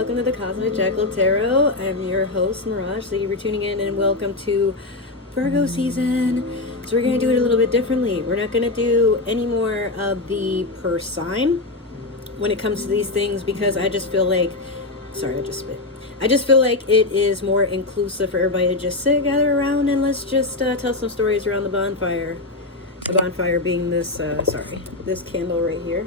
welcome to the Cosmic Jackal Tarot. I'm your host, Mirage. Thank you for tuning in and welcome to Virgo season. So we're going to do it a little bit differently. We're not going to do any more of the per sign when it comes to these things because I just feel like, I just feel like it is more inclusive for everybody to just gather around and let's just tell some stories around the bonfire. The bonfire being this, this candle right here.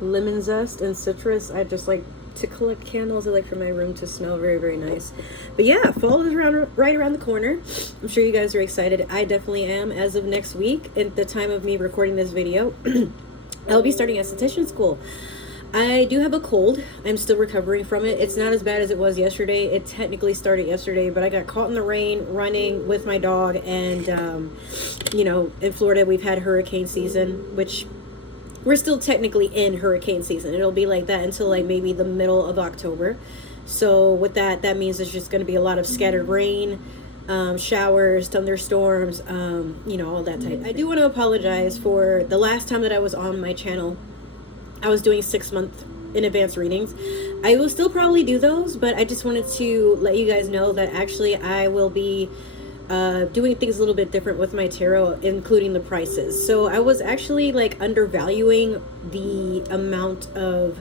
Lemon zest and citrus. I just like to collect candles. I like for my room to smell very, very nice. But yeah, fall is right around the corner. I'm sure you guys are excited. I definitely am. As of next week, at the time of me recording this video, I'll be starting esthetician school. I do have a cold. I'm still recovering from it. It's not as bad as it was yesterday. It technically started yesterday, but I got caught in the rain running with my dog. And, you know, in Florida, we've had hurricane season, which we're still technically in hurricane season. It'll be like that until like maybe the middle of October. So with that means there's just going to be a lot of scattered rain, showers, thunderstorms, you know, all that type. I do want to apologize for the last time that I was on my channel. I was doing 6-month in advance readings. I will still probably do those, but I just wanted to let you guys know that actually I will be doing things a little bit different with my tarot, including the prices. So I was actually like undervaluing the amount of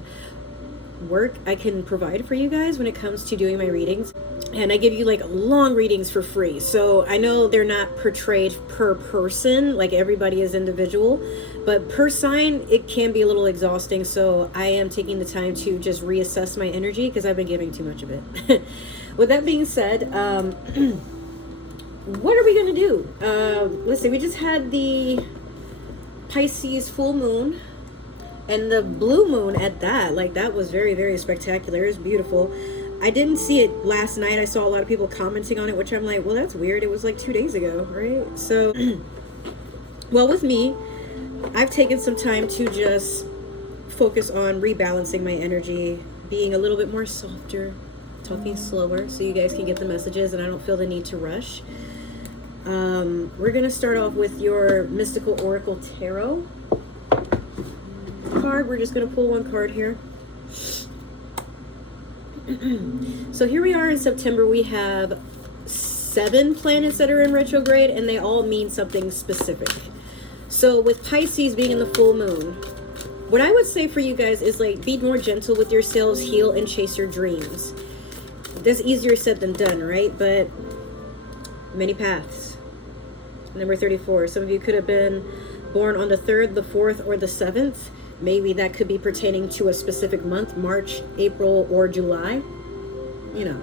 work I can provide for you guys when it comes to doing my readings. And I give you like long readings for free. So I know they're not portrayed per person, like everybody is individual, but per sign, it can be a little exhausting. So I am taking the time to just reassess my energy because I've been giving too much of it. With that being said, what are we going to do? Let's see, we just had the Pisces full moon and the blue moon at that. Like, that was very, very spectacular. It was beautiful. I didn't see it last night. I saw a lot of people commenting on it, which I'm like, well, that's weird. It was like 2 days ago, right? So, well, with me, I've taken some time to just focus on rebalancing my energy, being a little bit more softer, talking slower so you guys can get the messages and I don't feel the need to rush. We're going to start off with your Mystical Oracle Tarot card. We're just going to pull one card here. So here we are in September. We have 7 planets that are in retrograde and they all mean something specific. So with Pisces being in the full moon, what I would say for you guys is like be more gentle with yourselves, heal and chase your dreams. That's easier said than done, right? But many paths. Number 34. Some of you could have been born on the 3rd, the 4th, or the 7th. Maybe that could be pertaining to a specific month, March, April, or July. You know.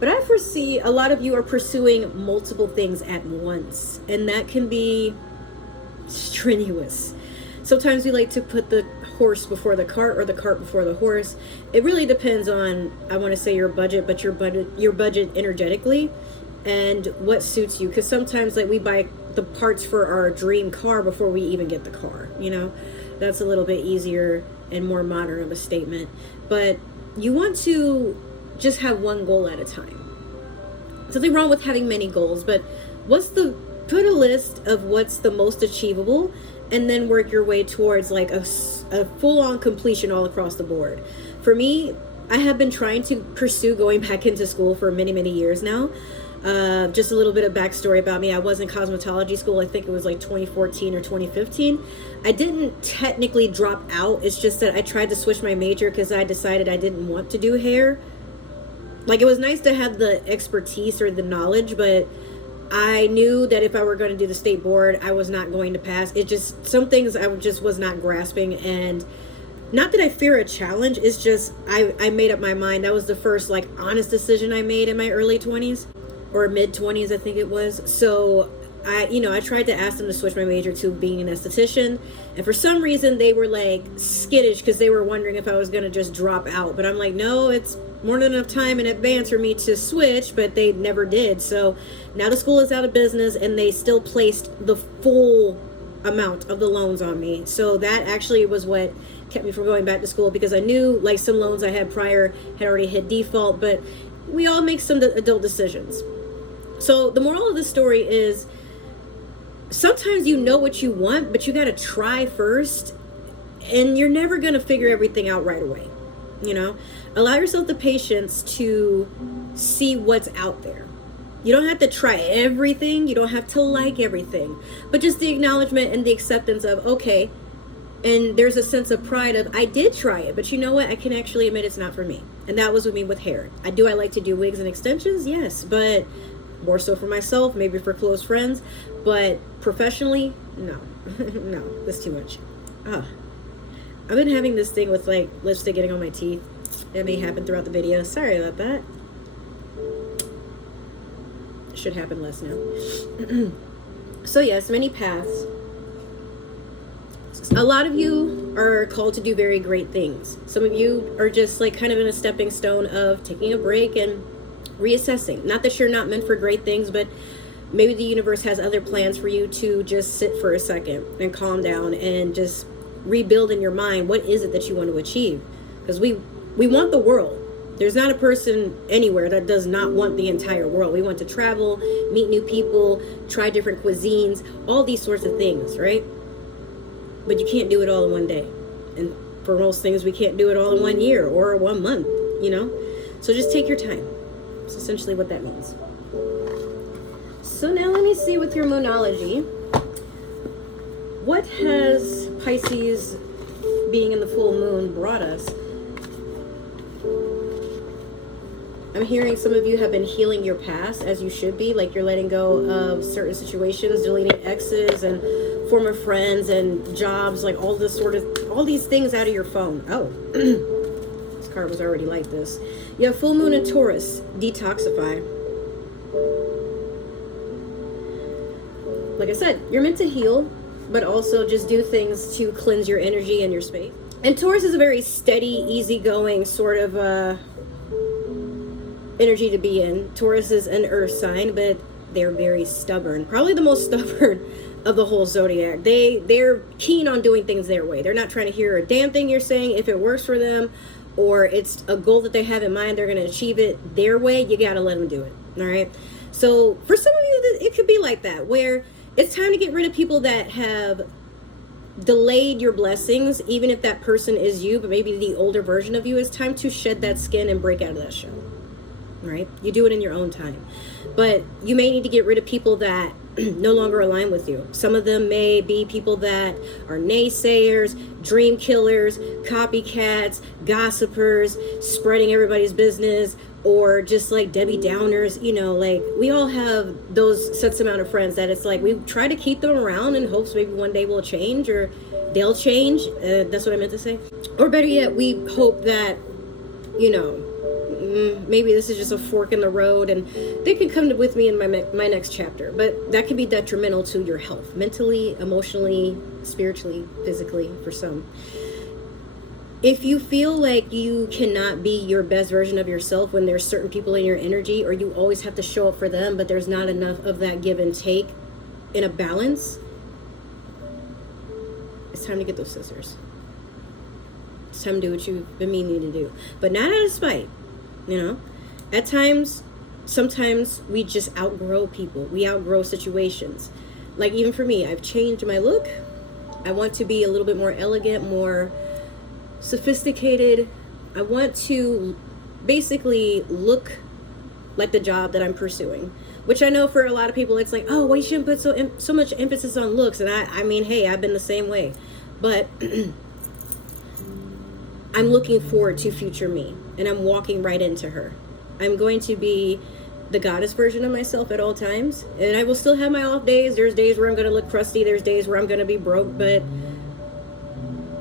But I foresee a lot of you are pursuing multiple things at once. And that can be strenuous. Sometimes we like to put the horse before the cart or the cart before the horse. It really depends on, I want to say your budget, but your budget energetically and what suits you. Because sometimes like we buy the parts for our dream car before we even get the car, you know. That's a little bit easier and more modern of a statement. But you want to just have one goal at a time. Something wrong with having many goals, but put a list of what's the most achievable and then work your way towards like a full-on completion all across the board. For me, I have been trying to pursue going back into school for many, many years now. Just a little bit of backstory about me. I was in cosmetology school. I think it was like 2014 or 2015. I didn't technically drop out. It's just that I tried to switch my major because I decided I didn't want to do hair. Like, it was nice to have the expertise or the knowledge, but I knew that if I were going to do the state board, I was not going to pass. It just, some things I just was not grasping. And not that I fear a challenge, it's just I made up my mind. That was the first like honest decision I made in my early 20s or mid 20s, I think it was. So I tried to ask them to switch my major to being an esthetician, and for some reason they were like skittish because they were wondering if I was going to just drop out. But I'm like, no, it's more than enough time in advance for me to switch, but they never did. So now the school is out of business and they still placed the full amount of the loans on me. So that actually was what kept me from going back to school, because I knew like some loans I had prior had already hit default, but we all make some adult decisions. So the moral of the story is sometimes you know what you want, but you got to try first And you're never going to figure everything out right away. You know, allow yourself the patience to see what's out there. You don't have to try everything. You don't have to like everything, but just the acknowledgement and the acceptance of, okay. And there's a sense of pride of, I did try it, but you know what? I can actually admit it's not for me. And that was with me with hair. I like to do wigs and extensions, yes, but more so for myself, maybe for close friends, but professionally, no. No, that's too much. I've been having this thing with like lipstick getting on my teeth. It may happen throughout the video. Sorry about that. Should happen less now. So yes, many paths. A lot of you are called to do very great things. Some of you are just like kind of in a stepping stone of taking a break and reassessing. Not that you're not meant for great things, but maybe the universe has other plans for you to just sit for a second and calm down and just rebuild in your mind. What is it that you want to achieve? Because we want the world. There's not a person anywhere that does not want the entire world. We want to travel, meet new people, try different cuisines, all these sorts of things, right? But you can't do it all in one day. And for most things, we can't do it all in 1 year or 1 month, you know? So just take your time. That's essentially what that means. So now let me see with your moonology. What has Pisces being in the full moon brought us? I'm hearing some of you have been healing your past, as you should be. Like you're letting go of certain situations, deleting exes and former friends and jobs, like all these things out of your phone. Oh, this card was already like this. You have full moon in Taurus, detoxify. Like I said, you're meant to heal, but also just do things to cleanse your energy and your space. And Taurus is a very steady, easygoing sort of energy to be in. Taurus is an earth sign, but they're very stubborn. Probably the most stubborn of the whole zodiac. They're keen on doing things their way. They're not trying to hear a damn thing you're saying. If it works for them or it's a goal that they have in mind, they're going to achieve it their way. You got to let them do it. All right. So for some of you, it could be like that, where it's time to get rid of people that have delayed your blessings, even if that person is you, but maybe the older version of you. It's time to shed that skin and break out of that shell. Right? You do it in your own time. But you may need to get rid of people that no longer align with you. Some of them may be people that are naysayers, dream killers, copycats, gossipers, spreading everybody's business, or just like Debbie Downers. You know, like we all have those sets amount of friends that it's like we try to keep them around in hopes maybe one day we'll change or they'll change. That's what I meant to say. Or better yet, we hope that, you know, maybe this is just a fork in the road and they can come with me in my next chapter, but that can be detrimental to your health, mentally, emotionally, spiritually, physically, for some. If you feel like you cannot be your best version of yourself when there's certain people in your energy, or you always have to show up for them, but there's not enough of that give and take in a balance, it's time to get those scissors. It's time to do what you've been meaning to do, but not out of spite. You know, at times, sometimes we just outgrow people. We outgrow situations. Like even for me, I've changed my look. I want to be a little bit more elegant, more sophisticated. I want to basically look like the job that I'm pursuing, which I know for a lot of people, it's like, oh, well, you shouldn't put so much emphasis on looks. And I mean, hey, I've been the same way, but I'm looking forward to future me, and I'm walking right into her. I'm going to be the goddess version of myself at all times, and I will still have my off days. There's days where I'm going to look crusty. There's days where I'm going to be broke, but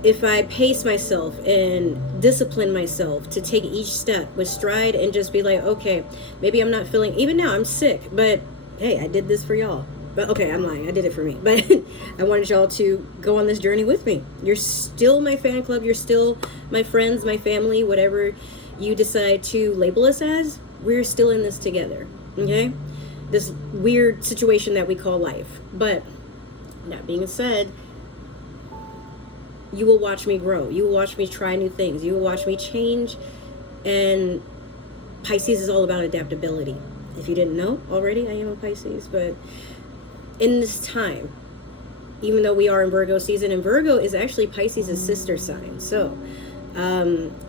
if I pace myself and discipline myself to take each step with stride and just be like, okay, maybe I'm not feeling, even now I'm sick, but hey, I did this for y'all. But okay, I'm lying. I did it for me. But I wanted y'all to go on this journey with me. You're still my fan club. You're still my friends, my family, whatever you decide to label us as. We're still in this together. Okay? This weird situation that we call life. But that being said, you will watch me grow. You will watch me try new things. You will watch me change. And Pisces is all about adaptability. If you didn't know already, I am a Pisces. But in this time, even though we are in Virgo season, and Virgo is actually Pisces' sister sign. So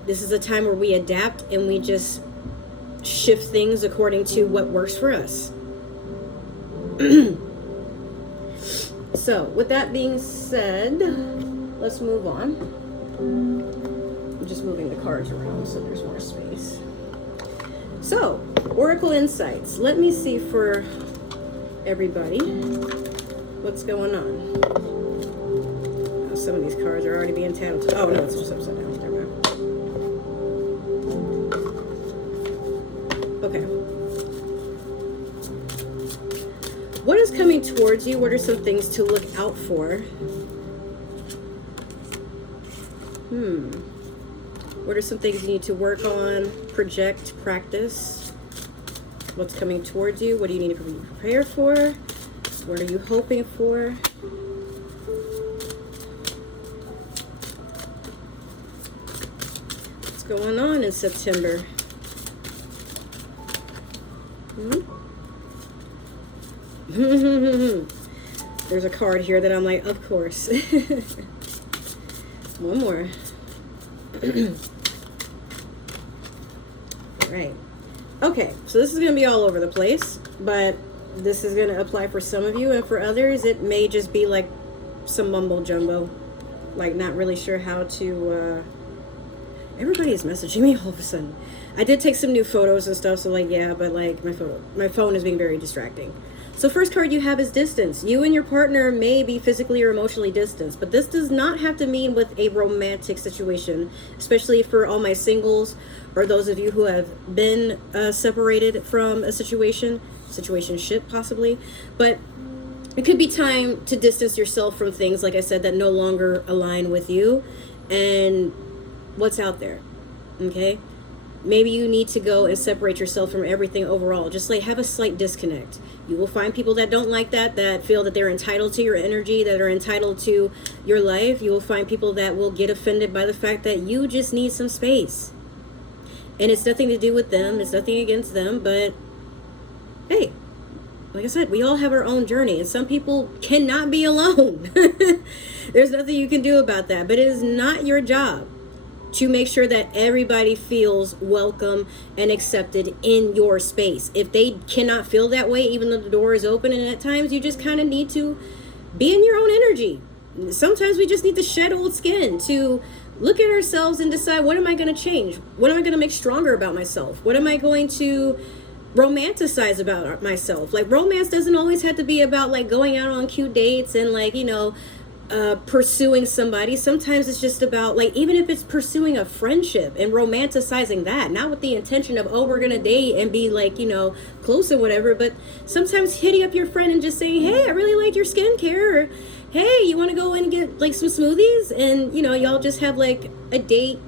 this is a time where we adapt and we just shift things according to what works for us. So with that being said, let's move on. I'm just moving the cards around so there's more space. So, Oracle Insights. Let me see for everybody what's going on. Oh, some of these cards are already being tattled. Oh no, it's just upside down. Never mind. Okay. What is coming towards you? What are some things to look out for? What are some things you need to work on, project, practice? What's coming towards you? What do you need to prepare for? What are you hoping for? What's going on in September? There's a card here that I'm like, of course. One more. Right. Okay, so this is going to be all over the place, but this is going to apply for some of you, and for others it may just be like some mumbo jumbo, like not really sure how to everybody is messaging me all of a sudden. I did take some new photos and stuff, so like, yeah, but like my phone is being very distracting. So first card you have is distance. You and your partner may be physically or emotionally distanced, but this does not have to mean with a romantic situation, especially for all my singles or those of you who have been separated from a situationship possibly. But it could be time to distance yourself from things, like I said, that no longer align with you and what's out there, okay? Maybe you need to go and separate yourself from everything overall. Just like have a slight disconnect. You will find people that don't like that feel that they're entitled to your energy, that are entitled to your life. You will find people that will get offended by the fact that you just need some space. And it's nothing to do with them. It's nothing against them. But hey, like I said, we all have our own journey. And some people cannot be alone. There's nothing you can do about that. But it is not your job to make sure that everybody feels welcome and accepted in your space. If they cannot feel that way, even though the door is open, and at times you just kind of need to be in your own energy. Sometimes we just need to shed old skin to look at ourselves and decide, what am I going to change? What am I going to make stronger about myself? What am I going to romanticize about myself? Like, romance doesn't always have to be about like going out on cute dates and like, you know, pursuing somebody. Sometimes it's just about like, even if it's pursuing a friendship and romanticizing that, not with the intention of, oh, we're gonna date and be like, you know, close or whatever, but sometimes hitting up your friend and just saying, hey, I really like your skincare, or hey, you want to go in and get like some smoothies, and you know, y'all just have like a date,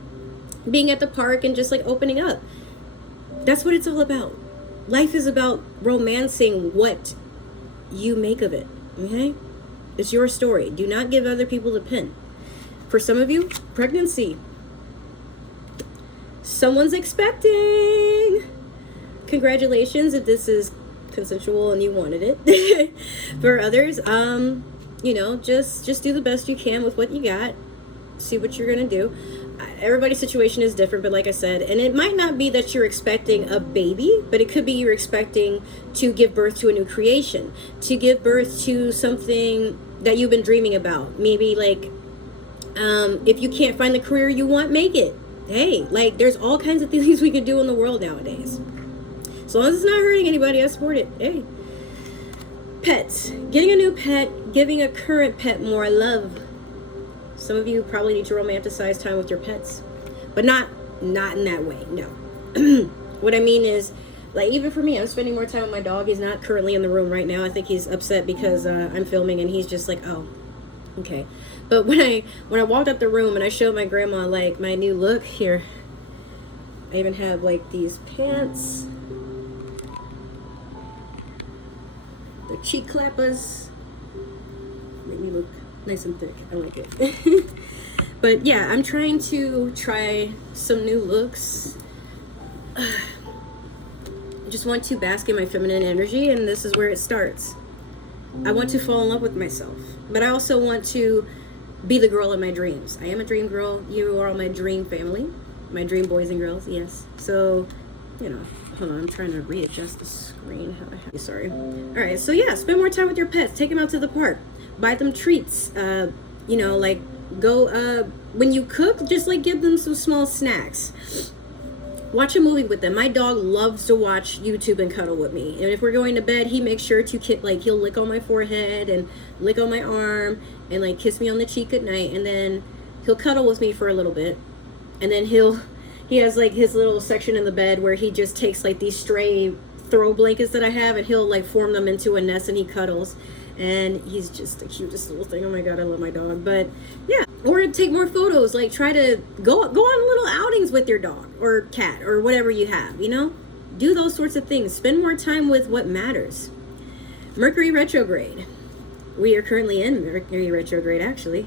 being at the park and just like opening up. That's what it's all about. Life is about romancing what you make of it, okay? It's your story. Do not give other people the pen. For some of you, pregnancy. Someone's expecting. Congratulations if this is consensual and you wanted it. For others, you know, just do the best you can with what you got. See what you're going to do. Everybody's situation is different, but like I said, and it might not be that you're expecting a baby, but it could be you're expecting to give birth to a new creation, to give birth to something that you've been dreaming about. Maybe like, if you can't find the career you want, make it. Hey, like there's all kinds of things we can do in the world nowadays. As long as it's not hurting anybody, I support it. Hey. Pets. Getting a new pet, giving a current pet more love. Some of you probably need to romanticize time with your pets, but not in that way, no. What I mean is, like, even for me, I'm spending more time with my dog. He's not currently in the room right now. I think he's upset because I'm filming, and he's just like, oh, okay. But when I walked up the room and I showed my grandma like my new look here, I even have like these pants, the cheek clappers, make me look nice and thick. I like it. But yeah, I'm trying to try some new looks. I just want to bask in my feminine energy, and this is where it starts. I want to fall in love with myself, but I also want to be the girl of my dreams. I am a dream girl. You are all my dream family, my dream boys and girls. Yes. So, hold on. I'm trying to readjust the screen. Sorry. All right. So yeah, spend more time with your pets. Take them out to the park. Buy them treats. Like go when you cook, just like give them some small snacks. Watch a movie with them. My dog loves to watch YouTube and cuddle with me. And if we're going to bed, he makes sure to he'll lick on my forehead and lick on my arm and like kiss me on the cheek at night. And then he'll cuddle with me for a little bit. And then he has like his little section in the bed where he just takes like these stray throw blankets that I have and he'll like form them into a nest and he cuddles. And he's just the cutest little thing. Oh my God, I love my dog. But yeah, or take more photos. Like try to go on little outings with your dog or cat or whatever you have, do those sorts of things. Spend more time with what matters. Mercury retrograde. We are currently in Mercury retrograde, actually.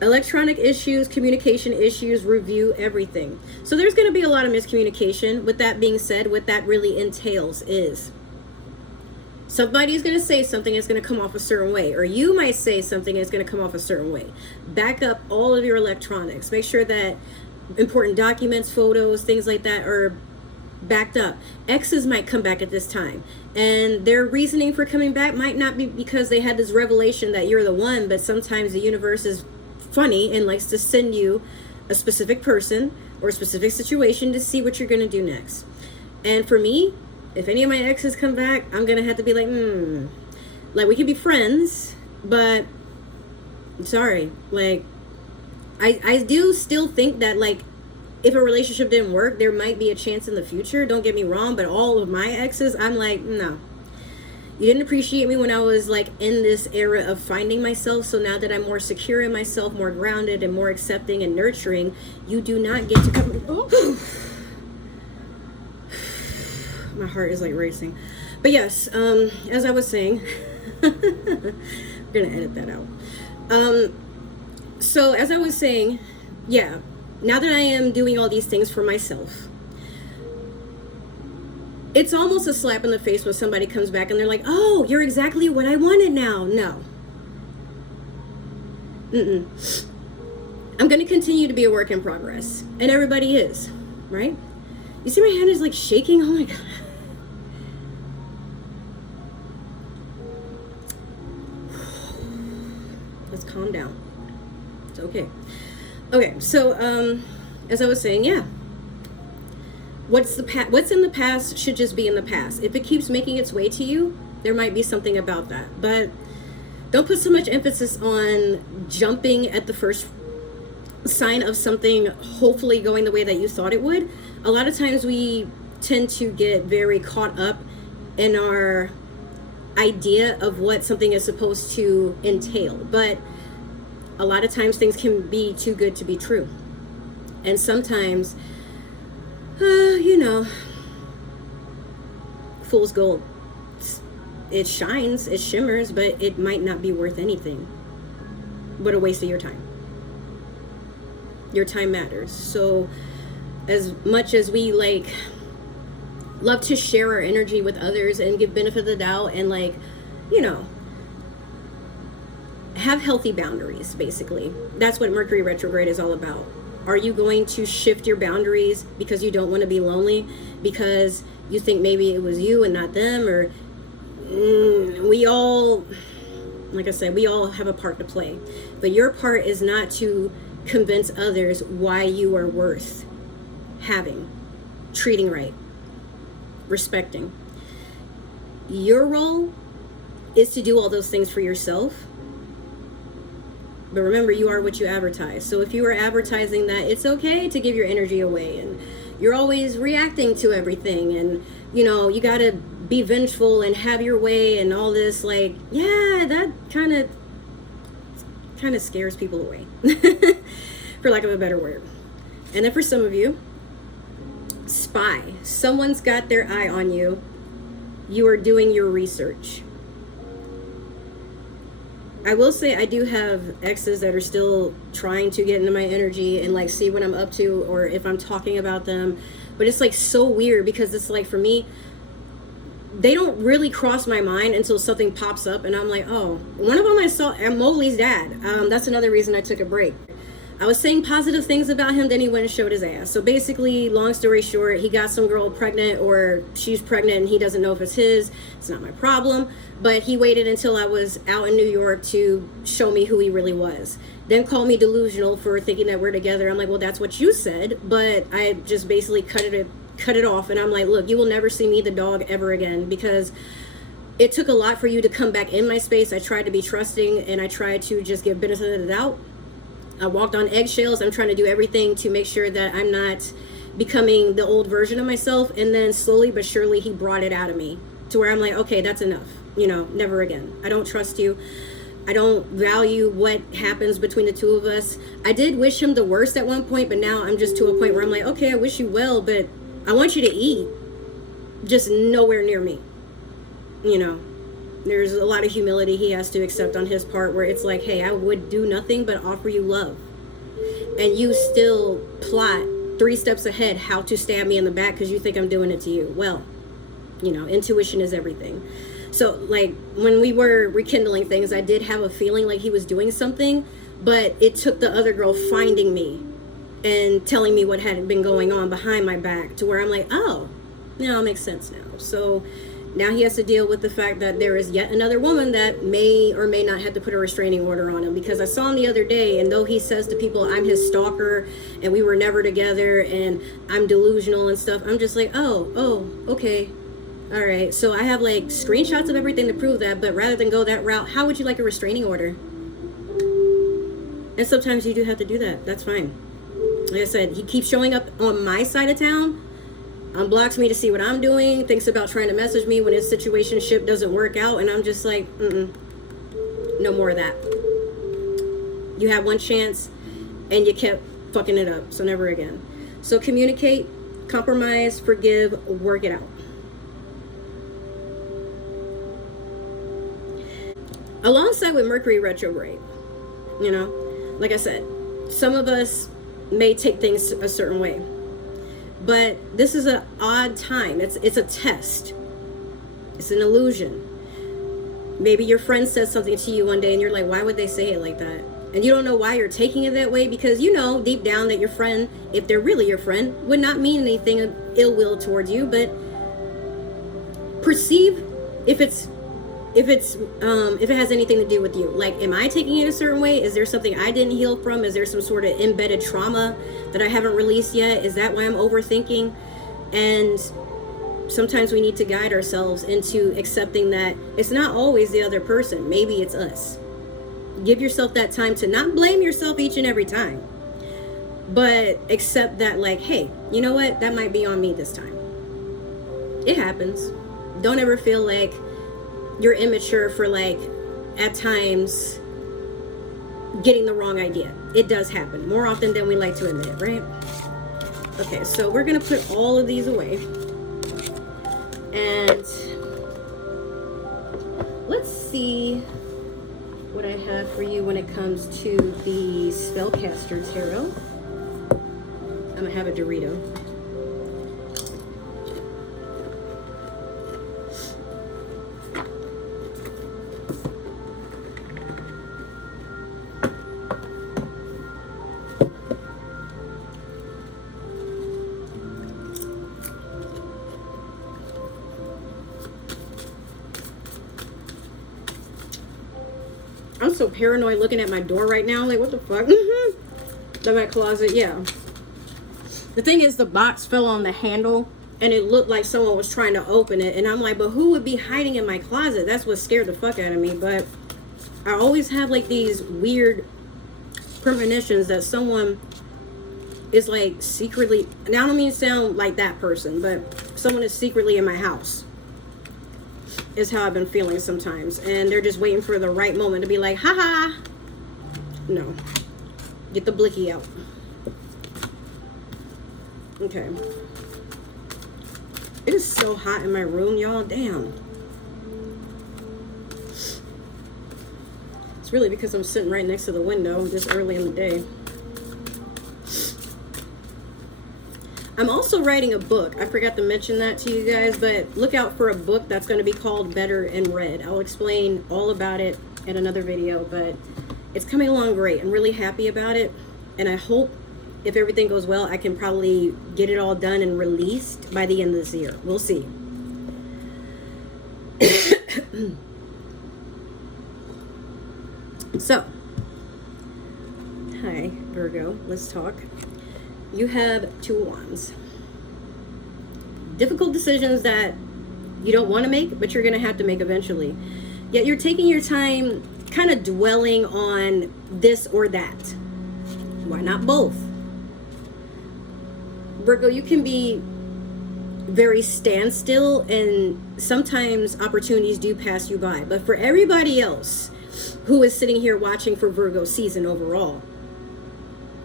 Electronic issues, communication issues, review everything. So there's going to be a lot of miscommunication. With that being said, what that really entails is somebody's going to say something that's going to come off a certain way, or you might say something that's going to come off a certain way. Back up all of your electronics. Make sure that important documents, photos, things like that are backed up. Exes might come back at this time, and their reasoning for coming back might not be because they had this revelation that you're the one, but sometimes the universe is funny and likes to send you a specific person or a specific situation to see what you're going to do next. And for me, if any of my exes come back, I'm going to have to be like, like we can be friends, but I'm sorry. Like, I do still think that like if a relationship didn't work, there might be a chance in the future. Don't get me wrong, but all of my exes, I'm like, no. You didn't appreciate me when I was like in this era of finding myself. So now that I'm more secure in myself, more grounded and more accepting and nurturing, you do not get to come. Oh. My heart is like racing. But yes, as I was saying, I'm gonna edit that out. So as I was saying, yeah, now that I am doing all these things for myself, it's almost a slap in the face when somebody comes back and they're like, oh, you're exactly what I wanted now. No. I'm going to continue to be a work in progress. And everybody is, right? You see my hand is like shaking? Oh my God. Let's calm down. It's okay. Okay, so as I was saying, yeah. What's in the past should just be in the past. If it keeps making its way to you, there might be something about that. But don't put so much emphasis on jumping at the first sign of something hopefully going the way that you thought it would. A lot of times we tend to get very caught up in our idea of what something is supposed to entail. But a lot of times things can be too good to be true. And sometimes fool's gold. It shines, it shimmers, but it might not be worth anything. But a waste of your time. Your time matters. So as much as we love to share our energy with others and give benefit of the doubt and have healthy boundaries, basically. That's what Mercury retrograde is all about. Are you going to shift your boundaries because you don't want to be lonely? Because you think maybe it was you and not them? Or we all, like I said, we all have a part to play. But your part is not to convince others why you are worth having, treating right, respecting. Your role is to do all those things for yourself. But remember, you are what you advertise. So if you are advertising that it's okay to give your energy away and you're always reacting to everything and, you got to be vengeful and have your way and all this, that kind of scares people away, for lack of a better word. And then for some of you, spy. Someone's got their eye on you. You are doing your research. I will say I do have exes that are still trying to get into my energy and see what I'm up to or if I'm talking about them. But it's so weird because it's for me, they don't really cross my mind until something pops up and I'm like, oh. One of them I saw, Mowgli's dad. That's another reason I took a break. I was saying positive things about him, then he went and showed his ass. So basically, long story short, he got some girl pregnant, or she's pregnant and he doesn't know if it's his. It's not my problem. But he waited until I was out in New York to show me who he really was. Then called me delusional for thinking that we're together. I'm like, well, that's what you said. But I just basically cut it off. And I'm like, look, you will never see me, the dog, ever again, because it took a lot for you to come back in my space. I tried to be trusting and I tried to just give benefit of the doubt. I walked on eggshells. I'm trying to do everything to make sure that I'm not becoming the old version of myself. And then slowly but surely, he brought it out of me to where I'm like, okay, that's enough. You know, never again. I don't trust you. I don't value what happens between the two of us. I did wish him the worst at one point, but now I'm just to a point where I'm like, okay, I wish you well, but I want you to eat. Just nowhere near me. You know. There's a lot of humility he has to accept on his part, where it's like, hey, I would do nothing but offer you love. And you still plot 3 steps ahead how to stab me in the back because you think I'm doing it to you. Well, you know, intuition is everything. So, like, when we were rekindling things, I did have a feeling like he was doing something, but it took the other girl finding me and telling me what had been going on behind my back to where I'm like, oh, now it makes sense now. So now he has to deal with the fact that there is yet another woman that may or may not have to put a restraining order on him, because I saw him the other day, and though he says to people I'm his stalker and we were never together and I'm delusional and stuff, I'm just like, oh, okay. All right. So I have like screenshots of everything to prove that, but rather than go that route, how would you like a restraining order? And sometimes you do have to do that. That's fine. Like I said, he keeps showing up on my side of town, unblocks me to see what I'm doing, thinks about trying to message me when his situationship doesn't work out, and I'm just like, no more of that. You had one chance and you kept fucking it up, so never again. So communicate, compromise, forgive, work it out. Alongside with Mercury retrograde, you know, like I said, some of us may take things a certain way. But this is an odd time. It's a test. It's an illusion. Maybe your friend says something to you one day and you're like, why would they say it like that? And you don't know why you're taking it that way, because you know deep down that your friend, if they're really your friend, would not mean anything of ill will towards you, but perceive if it has anything to do with you. Like, am I taking it a certain way? Is there something I didn't heal from? Is there some sort of embedded trauma that I haven't released yet? Is that why I'm overthinking? And sometimes we need to guide ourselves into accepting that it's not always the other person. Maybe it's us. Give yourself that time to not blame yourself each and every time, but accept that, like, hey, you know what? That might be on me this time. It happens. Don't ever feel like you're immature for, like, at times getting the wrong idea. It does happen more often than we like to admit, right? Okay, so we're gonna put all of these away, and let's see what I have for you when it comes to the Spellcaster Tarot. I'm gonna have a Dorito. I'm so paranoid looking at my door right now. Like, what the fuck? In my closet, yeah. The thing is, the box fell on the handle, and it looked like someone was trying to open it. And I'm like, but who would be hiding in my closet? That's what scared the fuck out of me. But I always have, like, these weird premonitions that someone is, like, secretly... Now, I don't mean to sound like that person, but someone is secretly in my house. Is how I've been feeling sometimes, and they're just waiting for the right moment to be like, haha. No, get the blicky out. Okay, it is so hot in my room, y'all. Damn. It's really because I'm sitting right next to the window this early in the day. I'm also writing a book. I forgot to mention that to you guys, but look out for a book that's going to be called Better in Red. I'll explain all about it in another video, but it's coming along great. I'm really happy about it, and I hope if everything goes well, I can probably get it all done and released by the end of this year. We'll see. So, hi, Virgo. Let's talk. You have 2 wands. Difficult decisions that you don't want to make, but you're going to have to make eventually. Yet you're taking your time kind of dwelling on this or that. Why not both? Virgo, you can be very standstill, and sometimes opportunities do pass you by. But for everybody else who is sitting here watching for Virgo season overall,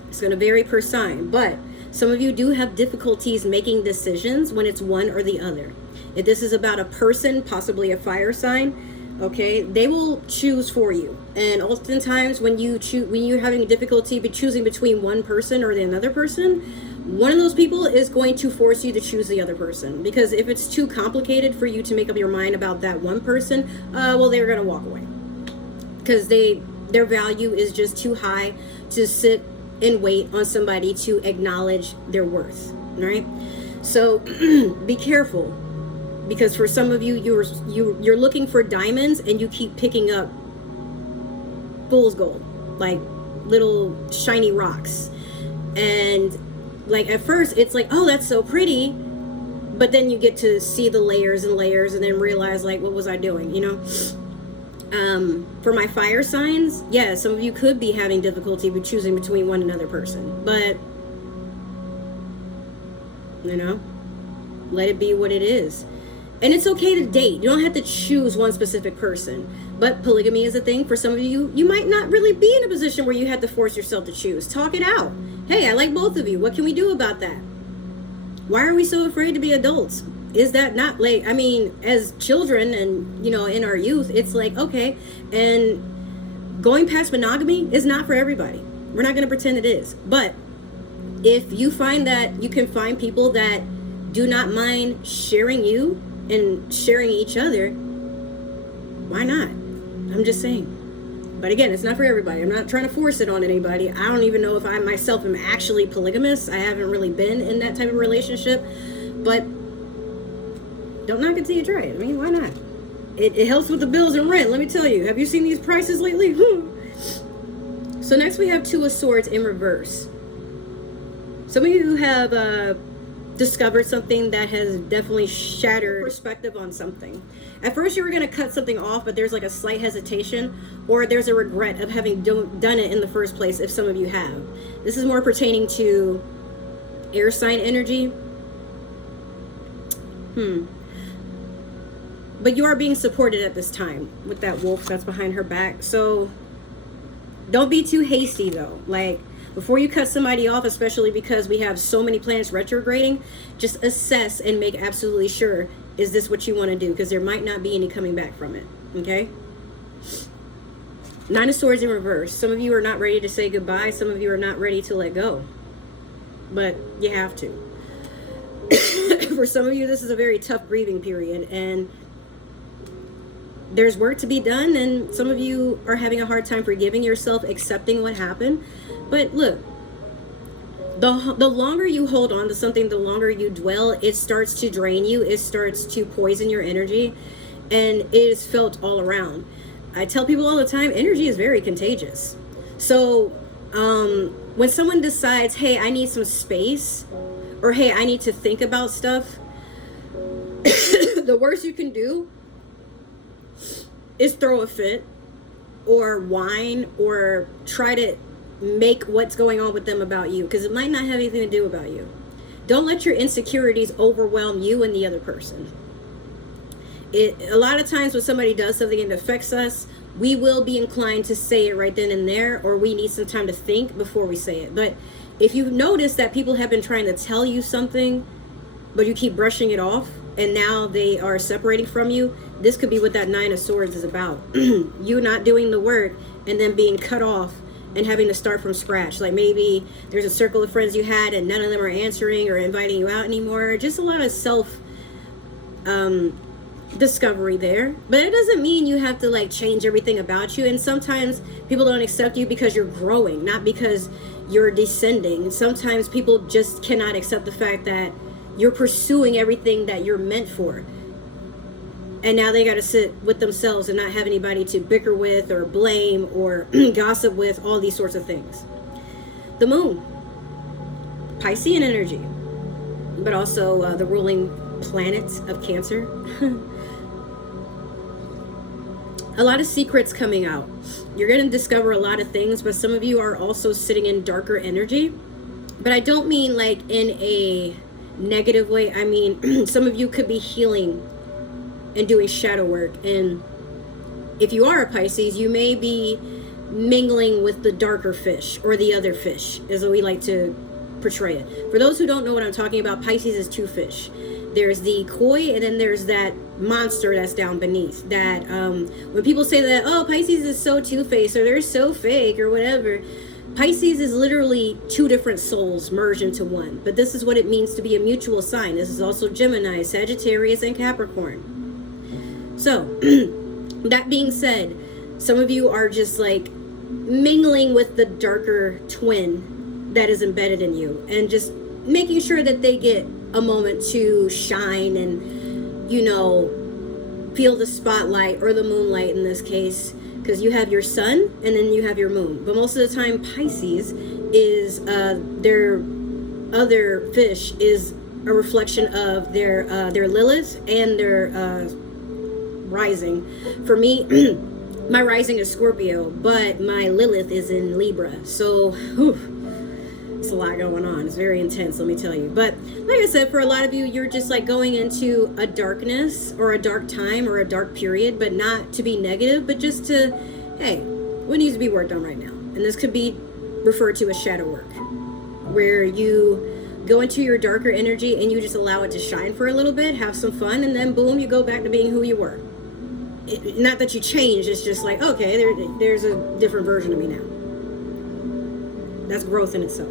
it's going to vary per sign. But some of you do have difficulties making decisions when it's one or the other. If this is about a person, possibly a fire sign, okay, they will choose for you. And oftentimes when you're having a difficulty choosing between one person or the another person, one of those people is going to force you to choose the other person. Because if it's too complicated for you to make up your mind about that one person, well, they're going to walk away. Because their value is just too high to sit and wait on somebody to acknowledge their worth, right? So be careful, because for some of you, you're looking for diamonds and you keep picking up fool's gold, like little shiny rocks. And like at first it's like, oh, that's so pretty, but then you get to see the layers and layers and then realize, like, what was I doing, you know? For my fire signs, yeah, some of you could be having difficulty with choosing between one another person, but you know, let it be what it is. And it's okay to date. You don't have to choose one specific person. But polygamy is a thing. For some of you, you might not really be in a position where you have to force yourself to choose. Talk it out. Hey, I like both of you. What can we do about that? Why are we so afraid to be adults? Is that not, like, I mean, as children and, you know, in our youth, it's like, okay, and going past monogamy is not for everybody. We're not going to pretend it is. But if you find that you can find people that do not mind sharing you and sharing each other, why not? I'm just saying. But again, it's not for everybody. I'm not trying to force it on anybody. I don't even know if I myself am actually polygamous. I haven't really been in that type of relationship. But don't knock it till you try it. I mean, why not? It helps with the bills and rent, let me tell you. Have you seen these prices lately? So next we have 2 of Swords in reverse. Some of you have discovered something that has definitely shattered perspective on something. At first you were going to cut something off, but there's like a slight hesitation, or there's a regret of having done it in the first place, if some of you have. This is more pertaining to air sign energy. But you are being supported at this time with that wolf that's behind her back. So don't be too hasty though. Like, before you cut somebody off, especially because we have so many planets retrograding, just assess and make absolutely sure, is this what you want to do? Because there might not be any coming back from it. Okay? 9 of Swords in reverse. Some of you are not ready to say goodbye. Some of you are not ready to let go. But you have to. For some of you, this is a very tough grieving period, and there's work to be done, and some of you are having a hard time forgiving yourself, accepting what happened. But look, the longer you hold on to something, the longer you dwell, it starts to drain you, it starts to poison your energy, and it is felt all around. I tell people all the time, energy is very contagious. So when someone decides, hey, I need some space, or hey, I need to think about stuff, the worst you can do is throw a fit or whine or try to make what's going on with them about you, because it might not have anything to do about you. Don't let your insecurities overwhelm you and the other person. A lot of times when somebody does something and it affects us, we will be inclined to say it right then and there, or we need some time to think before we say it. But if you notice that people have been trying to tell you something, but you keep brushing it off, and now they are separating from you, this could be what that 9 of Swords is about. You not doing the work and then being cut off and having to start from scratch. Like maybe there's a circle of friends you had and none of them are answering or inviting you out anymore. Just a lot of self discovery there. But it doesn't mean you have to like change everything about you. And sometimes people don't accept you because you're growing, not because you're descending. Sometimes people just cannot accept the fact that you're pursuing everything that you're meant for. And now they got to sit with themselves and not have anybody to bicker with or blame or gossip with, all these sorts of things. The moon, Piscean energy, but also the ruling planet of Cancer. A lot of secrets coming out. You're going to discover a lot of things, but some of you are also sitting in darker energy. But I don't mean like in a negative way. I mean, some of you could be healing and doing shadow work. And if you are a Pisces, you may be mingling with the darker fish or the other fish, as we like to portray it. For those who don't know what I'm talking about, Pisces is two fish. There's the koi, and then there's that monster that's down beneath. That when people say that, oh, Pisces is so two-faced or they're so fake or whatever, Pisces is literally two different souls merged into one. But this is what it means to be a mutual sign. This is also Gemini, Sagittarius, and Capricorn. So, that being said, some of you are just like mingling with the darker twin that is embedded in you and just making sure that they get a moment to shine and, you know, feel the spotlight or the moonlight in this case, because you have your sun and then you have your moon. But most of the time, Pisces is their other fish is a reflection of their Lilith and their rising. For me, my rising is Scorpio, but my Lilith is in Libra. So, it's a lot going on. It's very intense, let me tell you. But like I said, for a lot of you, you're just like going into a darkness or a dark time or a dark period, but not to be negative, but just to, hey, what needs to be worked on right now? And this could be referred to as shadow work, where you go into your darker energy and you just allow it to shine for a little bit, have some fun, and then boom, you go back to being who you were. Not that you change, it's just like, okay, there's a different version of me now. That's growth in itself.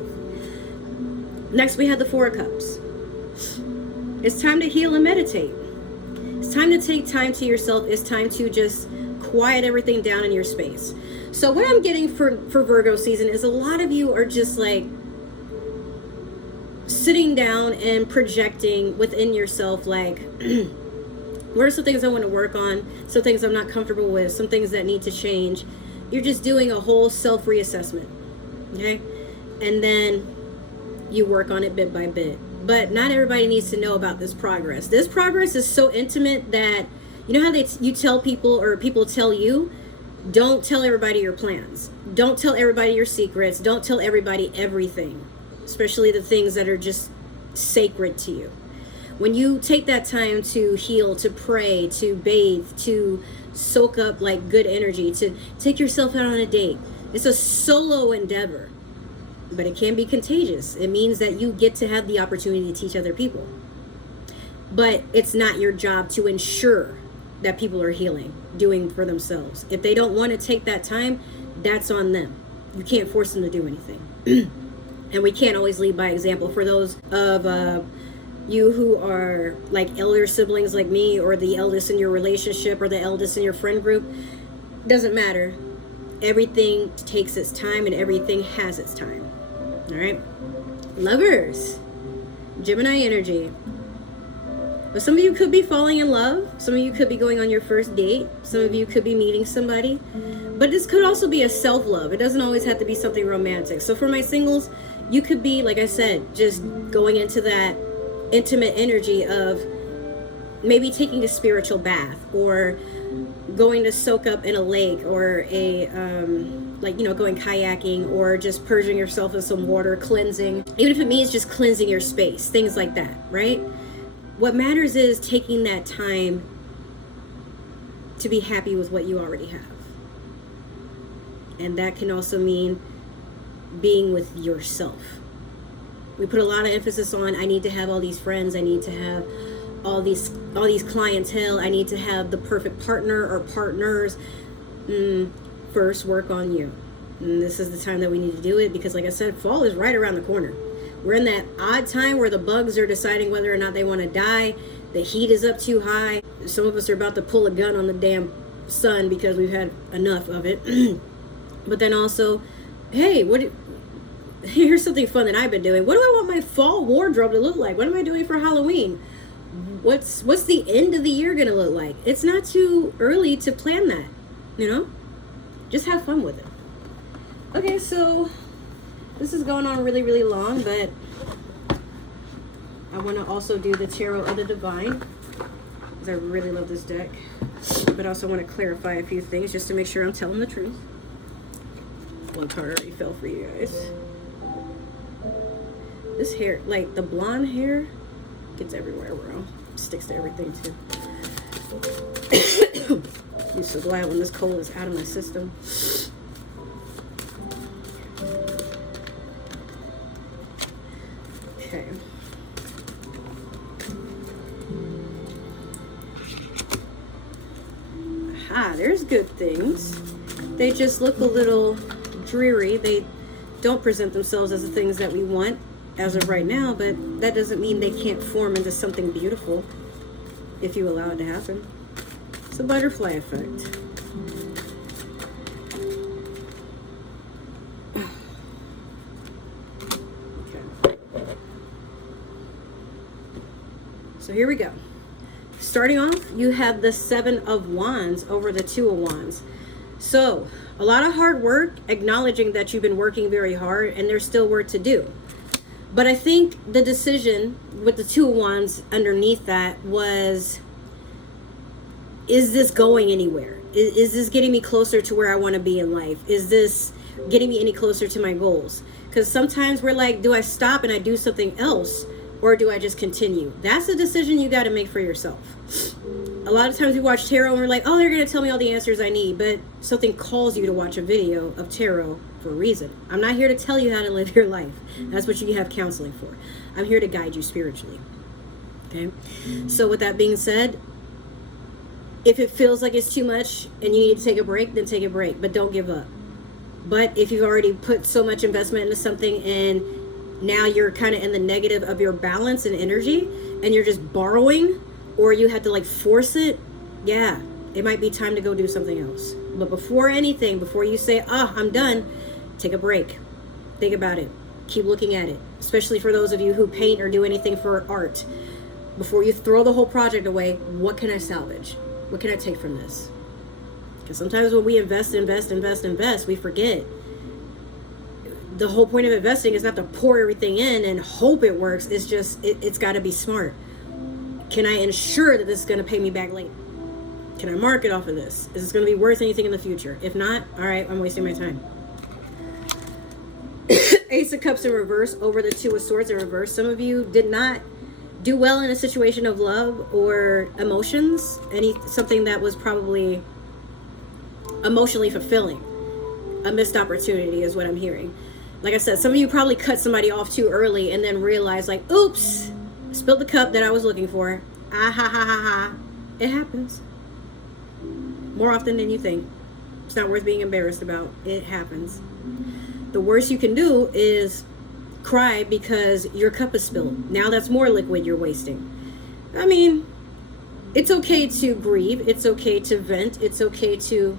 Next, we have the Four of Cups. It's time to heal and meditate. It's time to take time to yourself. It's time to just quiet everything down in your space. So what I'm getting for Virgo season is a lot of you are just like sitting down and projecting within yourself, like, what are some things I want to work on? Some things I'm not comfortable with, some things that need to change. You're just doing a whole self-reassessment, okay? And then you work on it bit by bit. But not everybody needs to know about this progress. This progress is so intimate that, you know how you tell people, or people tell you, don't tell everybody your plans. Don't tell everybody your secrets. Don't tell everybody everything, especially the things that are just sacred to you. When you take that time to heal, to pray, to bathe, to soak up like good energy, to take yourself out on a date, it's a solo endeavor, but it can be contagious. It means that you get to have the opportunity to teach other people. But it's not your job to ensure that people are healing, doing for themselves. If they don't want to take that time, that's on them. You can't force them to do anything. And we can't always lead by example. For those of you who are like elder siblings like me, or the eldest in your relationship, or the eldest in your friend group, doesn't matter. Everything takes its time and everything has its time. All right? Lovers, Gemini energy. But some of you could be falling in love. Some of you could be going on your first date. Some of you could be meeting somebody. But this could also be a self-love. It doesn't always have to be something romantic. So for my singles, you could be, like I said, just going into that intimate energy of maybe taking a spiritual bath, or going to soak up in a lake, or a like, you know, going kayaking, or just purging yourself in some water, cleansing, even if it means just cleansing your space, things like that, right? What matters is taking that time to be happy with what you already have. And that can also mean being with yourself. We put a lot of emphasis on, I need to have all these friends, I need to have all these clientele, I need to have the perfect partner or partners. First, work on you. And this is the time that we need to do it because, like I said, fall is right around the corner. We're in that odd time where the bugs are deciding whether or not they want to die. The heat is up too high. Some of us are about to pull a gun on the damn sun because we've had enough of it. But then also, hey, here's something fun that I've been doing. What do I want my fall wardrobe to look like? What am I doing for Halloween? What's the end of the year gonna look like? It's not too early to plan that, you know? Just have fun with it. Okay, so this is going on really, really long, but I want to also do the Tarot of the Divine because I really love this deck. But I also want to clarify a few things just to make sure I'm telling the truth. One card already fell for you guys. This hair, like the blonde hair, gets everywhere, bro. Sticks to everything too. I'm so glad when this cold is out of my system. Okay. Aha, there's good things. They just look a little dreary. They don't present themselves as the things that we want as of right now, but that doesn't mean they can't form into something beautiful if you allow it to happen. It's a butterfly effect. Okay. So here we go. Starting off, you have the Seven of Wands over the Two of Wands. So, a lot of hard work, acknowledging that you've been working very hard and there's still work to do. But I think the decision with the Two of Wands underneath that was, is this going anywhere? Is this getting me closer to where I want to be in life? Is this getting me any closer to my goals? Because sometimes we're like, do I stop and I do something else? Or do I just continue? That's a decision you got to make for yourself. A lot of times we watch tarot and we're like, oh, they're going to tell me all the answers I need. But something calls you to watch a video of tarot for a reason. I'm not here to tell you how to live your life. That's what you have counseling for. I'm here to guide you spiritually. Okay? So with that being said, if it feels like it's too much and you need to take a break, then take a break. But don't give up. But if you've already put so much investment into something and now you're kind of in the negative of your balance and energy and you're just borrowing, or you had to like force it, yeah, it might be time to go do something else. But before anything, before you say, I'm done, take a break. Think about it. Keep looking at it. Especially for those of you who paint or do anything for art. Before you throw the whole project away, what can I salvage? What can I take from this? Because sometimes when we invest, we forget. The whole point of investing is not to pour everything in and hope it works. It's just, it's got to be smart. Can I ensure that this is going to pay me back later? Can I market off of this? Is this going to be worth anything in the future? If not, all right, I'm wasting my time. Ace of Cups in reverse over the Two of Swords in reverse. Some of you did not do well in a situation of love or emotions. Something that was probably emotionally fulfilling. A missed opportunity is what I'm hearing. Like I said, some of you probably cut somebody off too early and then realized like, oops, spilled the cup that I was looking for. Ah, ha, ha, ha, ha. It happens. More often than you think. It's not worth being embarrassed about. It happens. The worst you can do is cry because your cup is spilled. Now that's more liquid you're wasting. I mean, it's okay to grieve. It's okay to vent. It's okay to,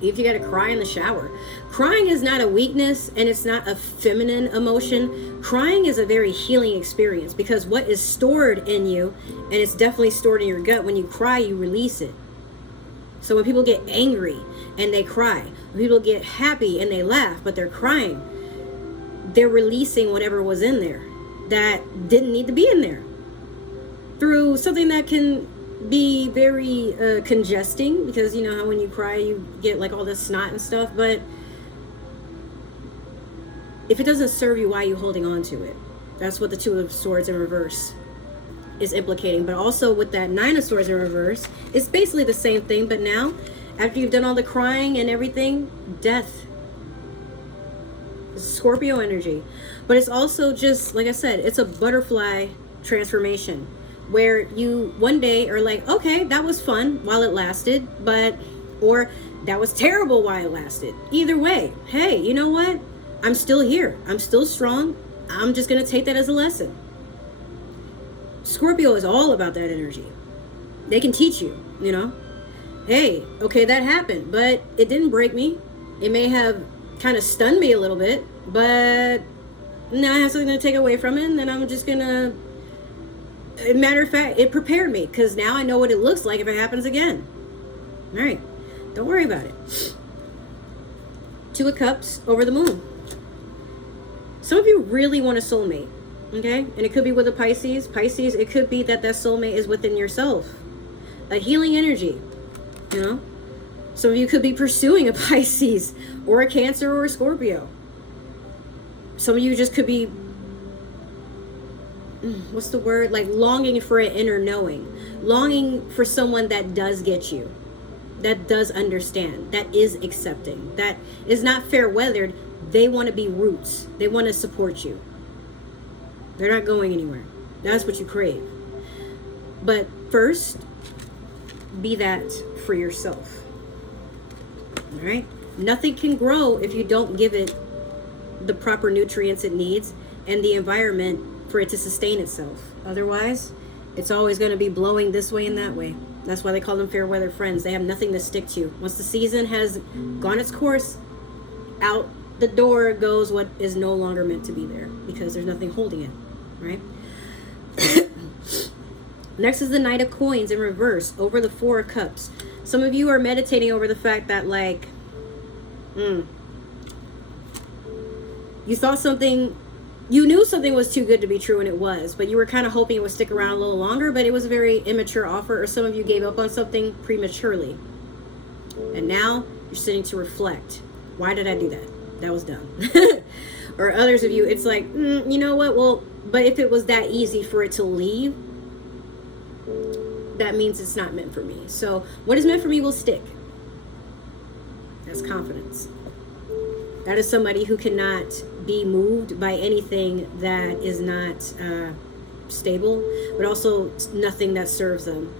if you gotta cry in the shower. Crying is not a weakness and it's not a feminine emotion. Crying is a very healing experience because what is stored in you, and it's definitely stored in your gut, when you cry, you release it. So when people get angry and they cry, when people get happy and they laugh, but they're crying, they're releasing whatever was in there that didn't need to be in there through something that can be very congesting, because you know how when you cry you get like all this snot and stuff. But if it doesn't serve you, why are you holding on to it? That's what the Two of Swords in reverse is implicating. But also with that Nine of Swords in reverse, it's basically the same thing, but now after you've done all the crying and everything, death. Scorpio energy. But it's also just, like I said, it's a butterfly transformation where you one day are like, okay, that was fun while it lasted, but, or that was terrible while it lasted. Either way, hey, you know what? I'm still here. I'm still strong. I'm just going to take that as a lesson. Scorpio is all about that energy. They can teach you, you know. Hey, okay, that happened, but it didn't break me. It may have kind of stunned me a little bit, but now I have something to take away from it, and then I'm just going to... Matter of fact, it prepared me, because now I know what it looks like if it happens again. All right, don't worry about it. Two of Cups over the moon. Some of you really want a soulmate, okay? And it could be with a Pisces. Pisces, it could be that soulmate is within yourself. A healing energy, you know? Some of you could be pursuing a Pisces or a Cancer or a Scorpio. Some of you just could be, what's the word? Like longing for an inner knowing. Longing for someone that does get you. That does understand. That is accepting. That is not fair weathered. They want to be roots. They want to support you. They're not going anywhere. That's what you crave. But first, be that for yourself. All right? Nothing can grow if you don't give it the proper nutrients it needs and the environment for it to sustain itself. Otherwise, it's always going to be blowing this way and that way. That's why they call them fair weather friends. They have nothing to stick to. Once the season has gone its course, out the door goes what is no longer meant to be there, because there's nothing holding it, right? Next is the Knight of Coins in reverse over the Four of Cups. Some of you are meditating over the fact that, like, you thought something, you knew something was too good to be true, and it was, but you were kind of hoping it would stick around a little longer, but it was a very immature offer, or some of you gave up on something prematurely. And now you're sitting to reflect. Why did I do that? That was dumb. Or others of you, it's like, you know what? Well, but if it was that easy for it to leave, that means it's not meant for me. So what is meant for me will stick. That's confidence. That is somebody who cannot be moved by anything that is not stable, but also nothing that serves them.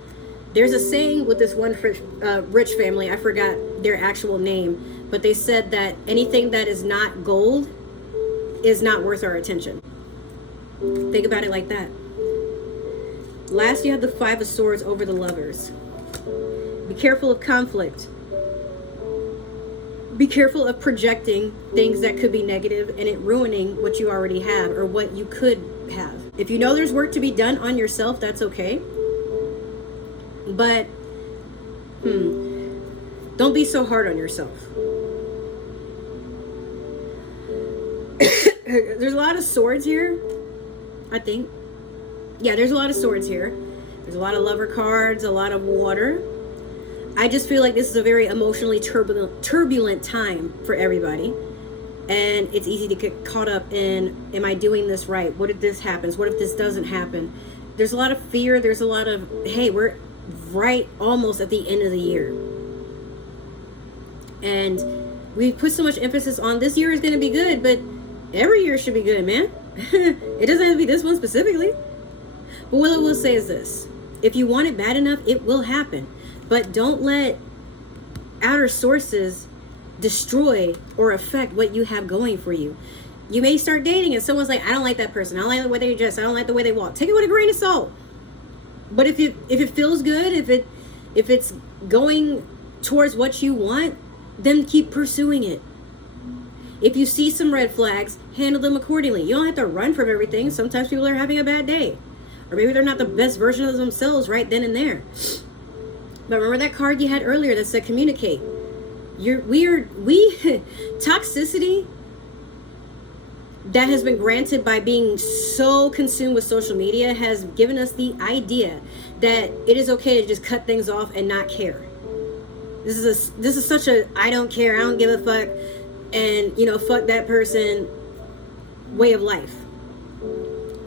There's a saying with this one rich family, I forgot their actual name, but they said that anything that is not gold is not worth our attention. Think about it like that. Last, you have the Five of Swords over the Lovers. Be careful of conflict. Be careful of projecting things that could be negative and it ruining what you already have or what you could have. If you know there's work to be done on yourself, that's okay. But don't be so hard on yourself. There's a lot of swords here, I think. Yeah, there's a lot of swords here. There's a lot of Lover cards, a lot of water. I just feel like this is a very emotionally turbulent time for everybody. And it's easy to get caught up in, am I doing this right? What if this happens? What if this doesn't happen? There's a lot of fear. There's a lot of, hey, we're right almost at the end of the year. And we put so much emphasis on this year is going to be good, but every year should be good, man. It doesn't have to be this one specifically. But what I will say is this. If you want it bad enough, it will happen. But don't let outer sources destroy or affect what you have going for you. You may start dating and someone's like, I don't like that person. I don't like the way they dress. I don't like the way they walk. Take it with a grain of salt. But if it feels good, if it's going towards what you want, then keep pursuing it. If you see some red flags, handle them accordingly. You don't have to run from everything. Sometimes people are having a bad day. Or maybe they're not the best version of themselves right then and there. But remember that card you had earlier that said communicate. Toxicity that has been granted by being so consumed with social media has given us the idea that it is okay to just cut things off and not care. This is such a I don't care, I don't give a fuck, and fuck that person way of life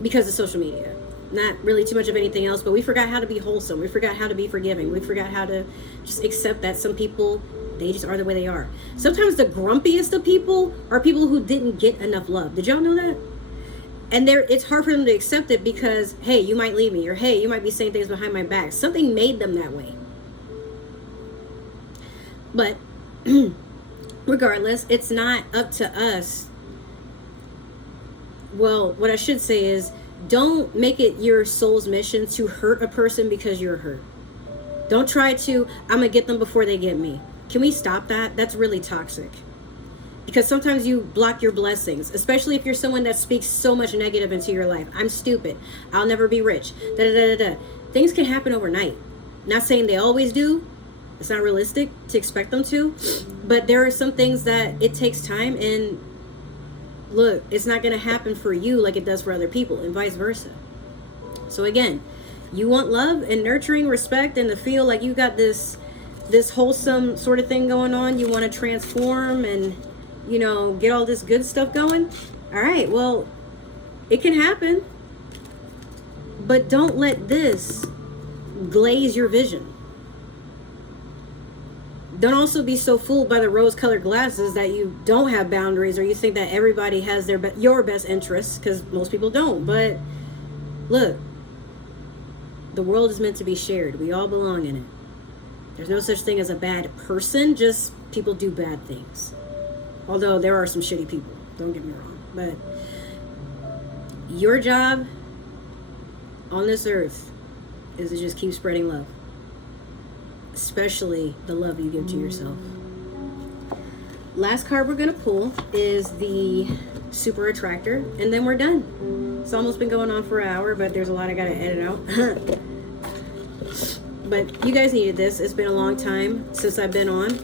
because of social media. Not really too much of anything else, but we forgot how to be wholesome. We forgot how to be forgiving. We forgot how to just accept that some people, they just are the way they are. Sometimes the grumpiest of people are people who didn't get enough love. Did y'all know that? And it's hard for them to accept it because, hey, you might leave me, or hey, you might be saying things behind my back. Something made them that way. But regardless, it's not up to us. Well, what I should say is, don't make it your soul's mission to hurt a person because you're hurt. Don't try to, I'm going to get them before they get me. Can we stop that? That's really toxic. Because sometimes you block your blessings, especially if you're someone that speaks so much negative into your life. I'm stupid. I'll never be rich. Da, da, da, da, da. Things can happen overnight. Not saying they always do. It's not realistic to expect them to. But there are some things that it takes time, and look, it's not going to happen for you like it does for other people, and vice versa. So again, you want love and nurturing, respect, and to feel like you got this wholesome sort of thing going on. You want to transform and, you know, get all this good stuff going. All right, well, it can happen. But don't let this glaze your vision. Don't also be so fooled by the rose-colored glasses that you don't have boundaries, or you think that everybody has your best interests, because most people don't. But look, the world is meant to be shared. We all belong in it. There's no such thing as a bad person, just people do bad things. Although there are some shitty people, don't get me wrong. But your job on this earth is to just keep spreading love. Especially the love you give to yourself. Last card we're going to pull is the Super Attractor, and then we're done. It's almost been going on for an hour, but there's a lot I got to edit out. But you guys needed this. It's been a long time since I've been on.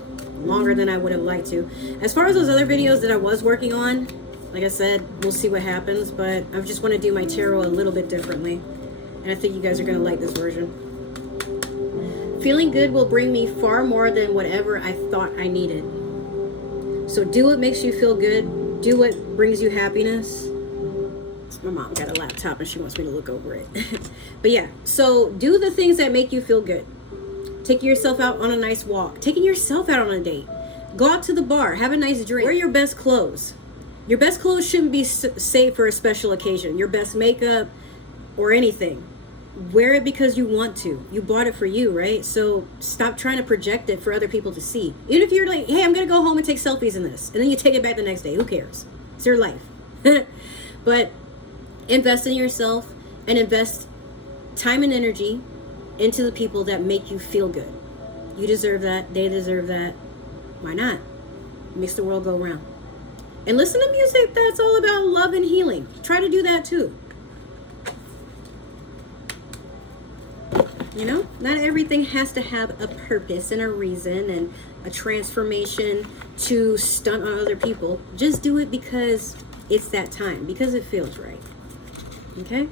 Longer than I would have liked to. As far as those other videos that I was working on, like I said, we'll see what happens, but I just want to do my tarot a little bit differently. And I think you guys are going to like this version. Feeling good will bring me far more than whatever I thought I needed. So do what makes you feel good. Do what brings you happiness. My mom got a laptop and she wants me to look over it. But yeah, so do the things that make you feel good. Taking yourself out on a nice walk. Taking yourself out on a date. Go out to the bar. Have a nice drink. Wear your best clothes. Your best clothes shouldn't be saved for a special occasion. Your best makeup or anything. Wear it because you want to. You bought it for you, right? So stop trying to project it for other people to see. Even if you're like, hey, I'm going to go home and take selfies in this. And then you take it back the next day. Who cares? It's your life. But invest in yourself and invest time and energy into the people that make you feel good. You deserve that. They deserve that. Why not? Makes the world go round. And listen to music that's all about love and healing. Try to do that too. You know, not everything has to have a purpose and a reason and a transformation to stunt on other people. Just do it because it's that time, because it feels right. Okay?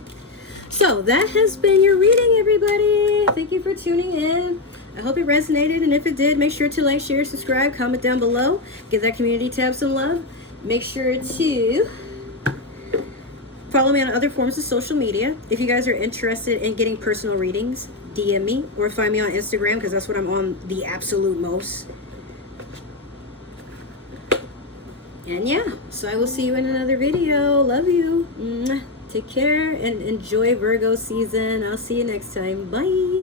So that has been your reading, everybody. Thank you for tuning in. I hope it resonated, and if it did, make sure to like, share, subscribe, comment down below. Give that community tab some love. Make sure to follow me on other forms of social media. If you guys are interested in getting personal readings, DM me or find me on Instagram, because that's what I'm on the absolute most. And yeah, so I will see you in another video. Love you. Mwah. Take care and enjoy Virgo season. I'll see you next time. Bye.